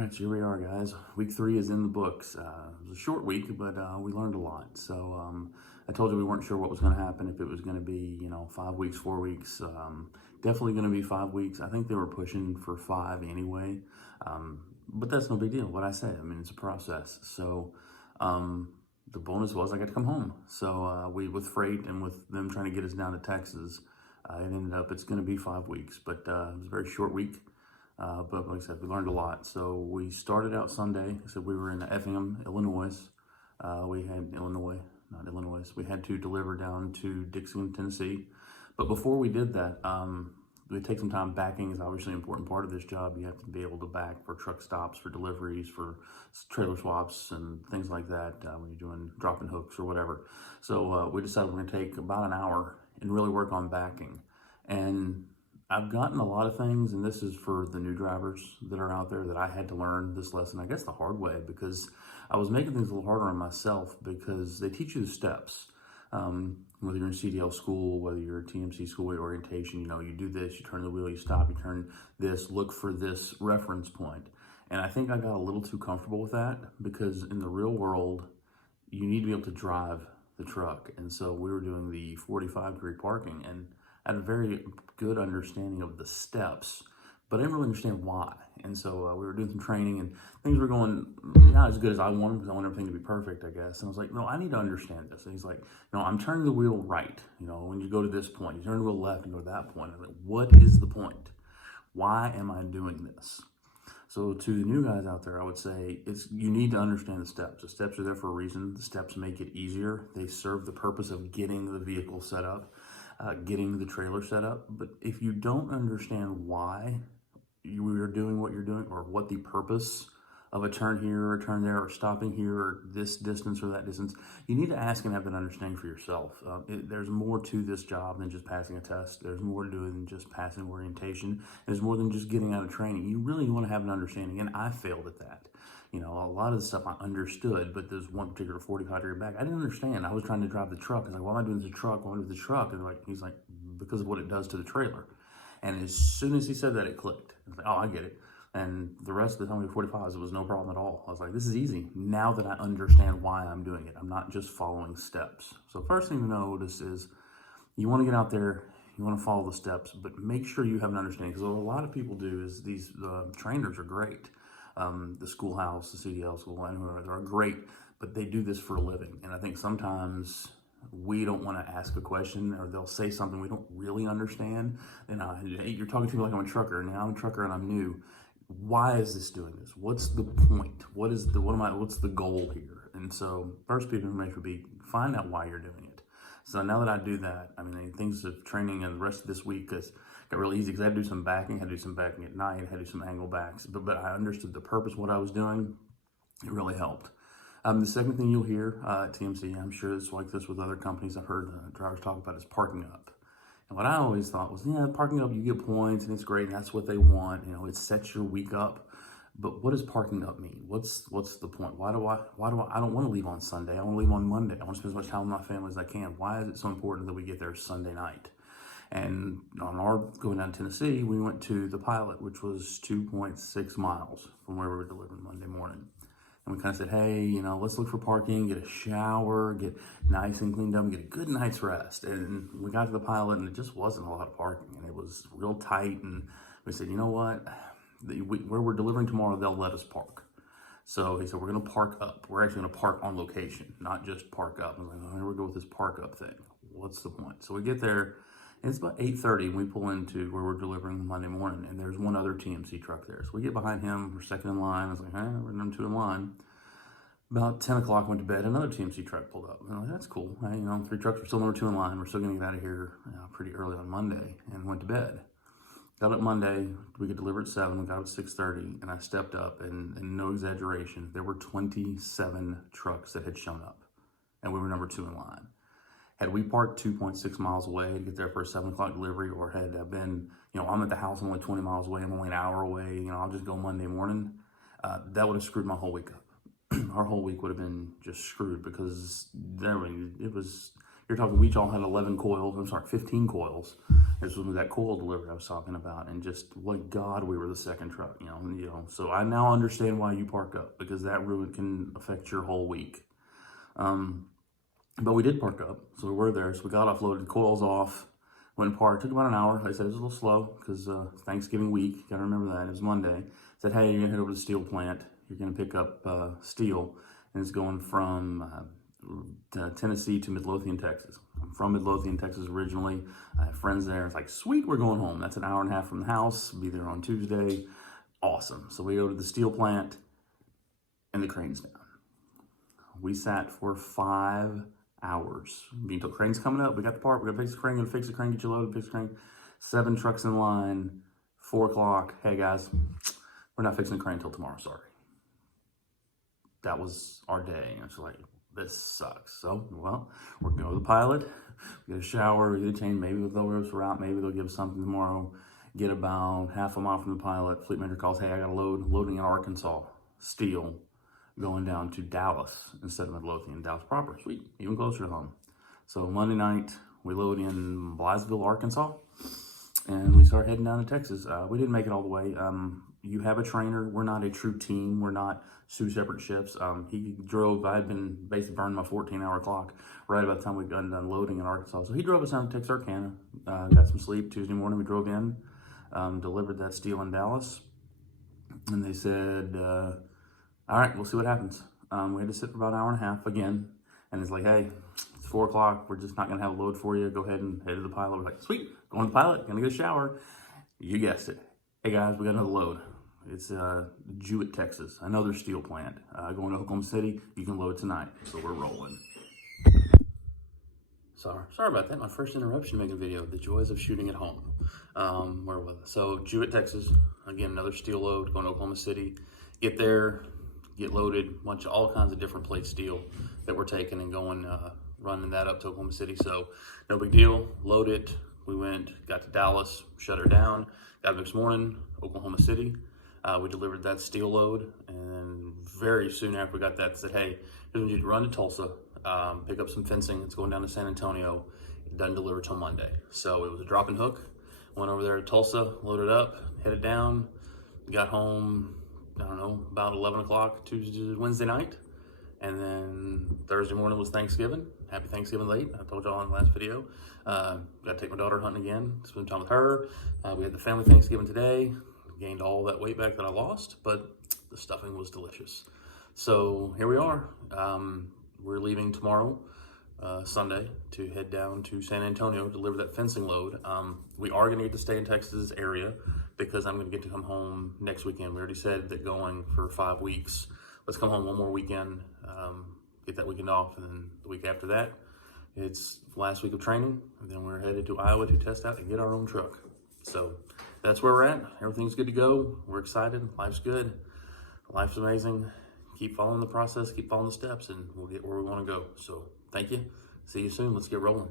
right, so here we are, guys. Week 3 is in the books. It was a short week, but we learned a lot. So I told you we weren't sure what was going to happen, if it was going to be, 5 weeks, 4 weeks. Definitely going to be 5 weeks. I think they were pushing for 5 anyway. But that's no big deal. What I say, I mean, it's a process. So the bonus was I got to come home. So we, with freight and with them trying to get us down to Texas, it ended up, it's going to be 5 weeks. But it was a very short week. But like I said, we learned a lot. So we started out Sunday. So we were in Effingham, Illinois. We had We had to deliver down to Dixon, Tennessee. But before we did that, we take some time. Backing is obviously an important part of this job. You have to be able to back for truck stops, for deliveries, for trailer swaps, and things like that when you're doing dropping hooks or whatever. So we decided we're going to take about an hour and really work on backing. And I've gotten a lot of things, and this is for the new drivers that are out there, that I had to learn this lesson, I guess, the hard way, because I was making things a little harder on myself, because they teach you the steps. Whether you're in CDL school, whether you're in TMC school orientation, you do this, you turn the wheel, you stop, you turn this, look for this reference point. And I think I got a little too comfortable with that, because in the real world, you need to be able to drive the truck. And so we were doing the 45-degree parking, and I had a very good understanding of the steps, but I didn't really understand why. And so we were doing some training, and things were going not as good as I wanted, because I want everything to be perfect, I guess. And I was like, no, I need to understand this. And he's like, I'm turning the wheel right. When you go to this point, you turn the wheel left and go to that point. I'm like, what is the point? Why am I doing this? So to the new guys out there, I would say you need to understand the steps. The steps are there for a reason. The steps make it easier. They serve the purpose of getting the vehicle set up, getting the trailer set up. But if you don't understand why you are doing what you're doing, or what the purpose of a turn here or a turn there, or stopping here, or this distance or that distance, you need to ask and have that understanding for yourself. There's more to this job than just passing a test. There's more to do than just passing orientation. There's more than just getting out of training. You really want to have an understanding, and I failed at that. A lot of the stuff I understood, but there's one particular 45-degree back I didn't understand. I was trying to drive the truck. I was like, why am I doing the truck? Why am I doing the truck? And he's like, because of what it does to the trailer. And as soon as he said that, it clicked. I was like, oh, I get it. And the rest of the time, 45s, it was no problem at all. I was like, this is easy. Now that I understand why I'm doing it, I'm not just following steps. So first thing to notice is you want to get out there, you want to follow the steps, but make sure you have an understanding. Because what a lot of people do is these trainers are great. The schoolhouse, the CDL school, anywhere, they're great, but they do this for a living. And I think sometimes we don't want to ask a question, or they'll say something we don't really understand. And hey, you're talking to me like I'm a trucker. Now I'm a trucker and I'm new. Why is this doing this? What's the point? What's the goal here? And so first piece of information would be find out why you're doing it. So now that I do that, things of training and the rest of this week got really easy, because I had to do some backing. I had to do some backing at night. I had to do some angle backs. But I understood the purpose of what I was doing. It really helped. The second thing you'll hear at TMC, I'm sure it's like this with other companies I've heard drivers talk about, is parking up. And what I always thought was, parking up, you get points and it's great, and that's what they want. It sets your week up. But what does parking up mean? What's the point? Why do I don't want to leave on Sunday. I want to leave on Monday. I want to spend as much time with my family as I can. Why is it so important that we get there Sunday night? And on our going down to Tennessee, we went to the pilot, which was 2.6 miles from where we were delivering Monday morning. And we kind of said, hey, let's look for parking, get a shower, get nice and cleaned up, get a good night's rest. And we got to the pilot, and it just wasn't a lot of parking, and it was real tight. And we said, you know what? Where we're delivering tomorrow, they'll let us park. So he said, we're going to park up. We're actually going to park on location, not just park up. I was like, oh, here we go with this park up thing. What's the point? So we get there, and it's about 8:30, and we pull into where we're delivering Monday morning, and there's one other TMC truck there. So we get behind him, we're second in line. I was like, we're number 2 in line. About 10 o'clock, went to bed, another TMC truck pulled up. And I'm like, that's cool. 3 trucks, we're still number 2 in line. We're still going to get out of here pretty early on Monday, and went to bed. Got up Monday, we could deliver at 7, we got up at 6:30, and I stepped up, and no exaggeration, there were 27 trucks that had shown up, and we were number 2 in line. Had we parked 2.6 miles away to get there for a 7 o'clock delivery, or had I been, I'm at the house, I'm only 20 miles away, I'm only an hour away, I'll just go Monday morning, that would have screwed my whole week up. Our whole week would have been just screwed, because it was You're talking, we each all had 11 coils, 15 coils. This was that coil delivery I was talking about, and just, like, God, we were the second truck, So I now understand why you park up, because that ruin can affect your whole week. But we did park up, so we were there. So we got offloaded, coils off, went and parked. Took about an hour. Like I said, it was a little slow because Thanksgiving week. Got to remember that. It was Monday. Said, hey, you're going to head over to the steel plant. You're going to pick up steel. And it's going from Tennessee to Midlothian, Texas. I'm from Midlothian, Texas originally. I have friends there. It's like, sweet, we're going home. That's an hour and a half from the house. Be there on Tuesday. Awesome. So we go to the steel plant, and the crane's down. We sat for 5 hours. Being told, crane's coming up. We got the part. We're going to fix the crane. Going to fix the crane. Get you loaded. Fix the crane. 7 trucks in line. 4 o'clock. Hey, guys, we're not fixing the crane until tomorrow. Sorry. That was our day. And it's like, this sucks. So, well, we're going to go to the pilot. Get a shower. Get a change. Maybe they'll roast us out. Maybe they'll give us something tomorrow. Get about half a mile from the pilot. Fleet manager calls, hey, I got a loading in Arkansas. Steel. Going down to Dallas instead of Midlothian. Dallas proper. Sweet. Even closer to home. So Monday night, we load in Blytheville, Arkansas, and we start heading down to Texas. We didn't make it all the way. You have a trainer. We're not a true team. We're not 2 separate shifts. He drove. I had been basically burned my 14-hour clock right about the time we got done loading in Arkansas. So he drove us down to Texarkana. Got some sleep. Tuesday morning, we drove in, delivered that steel in Dallas, and they said, all right, we'll see what happens. We had to sit for about an hour and a half again. And it's like, hey, it's 4 o'clock. We're just not going to have a load for you. Go ahead and head to the pilot. We're like, sweet, going to the pilot. Going to get a shower. You guessed it. Hey, guys, we got another load. It's Jewett, Texas, another steel plant. Going to Oklahoma City. You can load tonight. So we're rolling. Sorry about that. My first interruption making a video. The joys of shooting at home. Where was it? So Jewett, Texas. Again, another steel load. Going to Oklahoma City. Get there. Get loaded, all kinds of different plate steel that we're taking and going, running that up to Oklahoma City. So no big deal, load it. We got to Dallas, shut her down. Got up next morning, Oklahoma City. We delivered that steel load, and very soon after we got that, said, hey, you need to run to Tulsa, pick up some fencing. It's going down to San Antonio. It doesn't deliver till Monday. So it was a drop and hook. Went over there to Tulsa, loaded up, headed down, got home, I don't know, about 11 o'clock Wednesday night. And then Thursday morning was Thanksgiving. Happy Thanksgiving late. I told y'all in the last video. Got to take my daughter hunting again, spend time with her. We had the family Thanksgiving today. Gained all that weight back that I lost, but the stuffing was delicious. So here we are. We're leaving tomorrow, Sunday, to head down to San Antonio, deliver that fencing load. We are going to get to stay in Texas area because I'm going to get to come home next weekend. We already said that going for 5 weeks. Let's come home one more weekend, get that weekend off, and then the week after that, it's last week of training, and then we're headed to Iowa to test out and get our own truck. So that's where we're at. Everything's good to go. We're excited. Life's good. Life's amazing. Keep following the process, keep following the steps, and we'll get where we want to go. So thank you. See you soon. Let's get rolling.